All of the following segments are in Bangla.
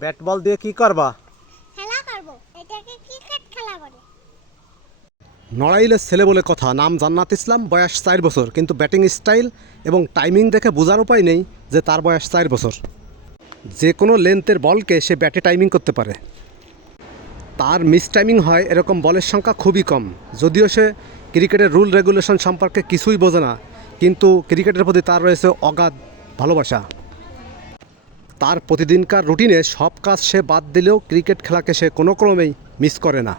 ব্যাট বল দিয়ে কি করবা? খেলা করব। এটাকে ক্রিকেট খেলা বলে। নড়াইলের ছেলে বলে কথা, নাম জান্নাত ইসলাম, বয়স 4 বছর, কিন্তু ব্যাটিং স্টাইল এবং টাইমিং দেখে বোঝার উপায় নেই যে তার বয়স 4 বছর। যে কোনো লেন্থের বলকে সে ব্যাটে টাইমিং করতে পারে। তার মিস টাইমিং হয় এরকম বলের সংখ্যা খুবই কম। যদিও সে ক্রিকেটের রুল রেগুলেশন সম্পর্কে কিছুই বোঝে না, কিন্তু ক্রিকেটের প্রতি তার রয়েছে অগাধ ভালোবাসা। তার প্রতিদিনকার রুটিনে সব কাজ সে বাদ দিলেও ক্রিকেট খেলাকে সে কোনো ক্রমেই মিস করে না।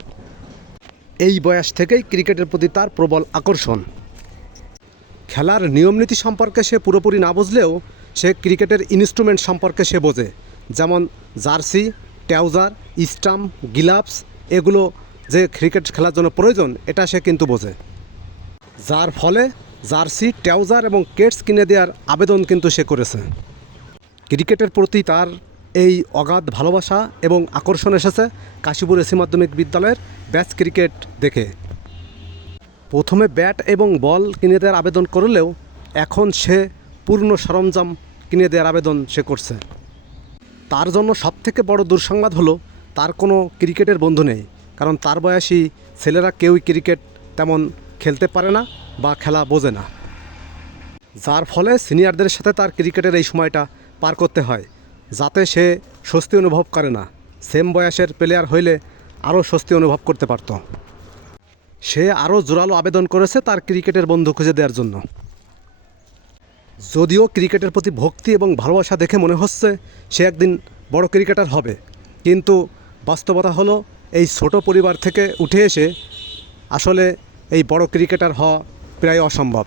এই বয়স থেকেই ক্রিকেটের প্রতি তার প্রবল আকর্ষণ। খেলার নিয়মনীতি সম্পর্কে সে পুরোপুরি না বুঝলেও সে ক্রিকেটের ইনস্ট্রুমেন্ট সম্পর্কে সে বোঝে, যেমন জার্সি, ট্রাউজার, স্টাম্প, গ্লাভস, এগুলো যে ক্রিকেট খেলার জন্য প্রয়োজন এটা সে কিন্তু বোঝে। যার ফলে জার্সি, ট্রাউজার এবং কেটস কিনে দেওয়ার আবেদন কিন্তু সে করেছে। ক্রিকেটের প্রতি তার এই অগাধ ভালোবাসা এবং আকর্ষণ এসেছে কাশীপুর এসি মাধ্যমিক বিদ্যালয়ের ব্যাচ ক্রিকেট দেখে। প্রথমে ব্যাট এবং বল কিনে দেওয়ার আবেদন করলেও এখন সে পূর্ণ সরঞ্জাম কিনে দেওয়ার আবেদন সে করছে। তার জন্য সবথেকে বড় দুঃসংবাদ হলো তার কোনো ক্রিকেটের বন্ধু নেই, কারণ তার বয়সী ছেলেরা কেউই ক্রিকেট তেমন খেলতে পারে না বা খেলা বোঝে না। যার ফলে সিনিয়রদের সাথে তার ক্রিকেটের এই সময়টা পার করতে হয়, যাতে সে স্বস্তি অনুভব করে না। সেম বয়সের প্লেয়ার হইলে আরও স্বস্তি অনুভব করতে পারত। সে আরও জোরালো আবেদন করেছে তার ক্রিকেটের বন্ধু খুঁজে দেওয়ার জন্য। যদিও ক্রিকেটের প্রতি ভক্তি এবং ভালোবাসা দেখে মনে হচ্ছে সে একদিন বড় ক্রিকেটার হবে, কিন্তু বাস্তবতা হলো এই ছোট পরিবার থেকে উঠে এসে আসলে এই বড় ক্রিকেটার হওয়া প্রায় অসম্ভব।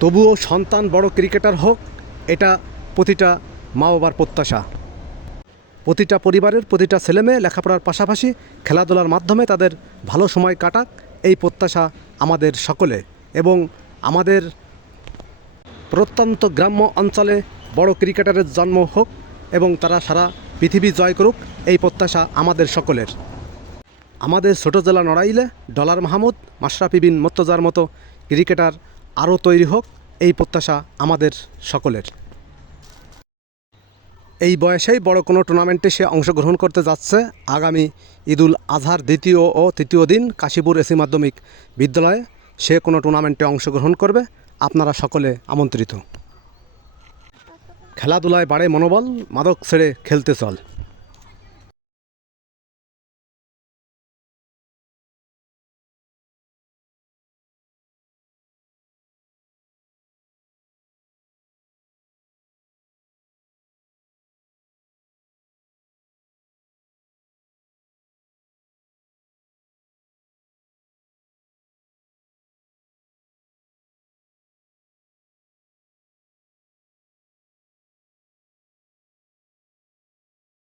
তবুও সন্তান বড় ক্রিকেটার হোক, এটা প্রতিটা মা বাবার প্রত্যাশা। প্রতিটা পরিবারের প্রতিটা ছেলেমেয়ে লেখাপড়ার পাশাপাশি খেলাধুলার মাধ্যমে তাদের ভালো সময় কাটাক, এই প্রত্যাশা আমাদের সকলে। এবং আমাদের প্রত্যন্ত গ্রাম্য অঞ্চলে বড় ক্রিকেটারের জন্ম হোক এবং তারা সারা পৃথিবী জয় করুক, এই প্রত্যাশা আমাদের সকলের। আমাদের ছোটো জেলা নড়াইলে ডলার মাহমুদ, মাশরাফি বিন মুর্তজার মতো ক্রিকেটার আরও তৈরি হোক, এই প্রত্যাশা আমাদের সকলের। এই বয়সেই বড় কোনো টুর্নামেন্টে সে অংশগ্রহণ করতে যাচ্ছে। আগামী ঈদুল আজহার দ্বিতীয় ও তৃতীয় দিন কাশীপুর এসি মাধ্যমিক বিদ্যালয়ে সে কোনো টুর্নামেন্টে অংশগ্রহণ করবে। আপনারা সকলে আমন্ত্রিত। খেলাধুলায় বাড়ে মনোবল, মাদক ছেড়ে খেলতে চল।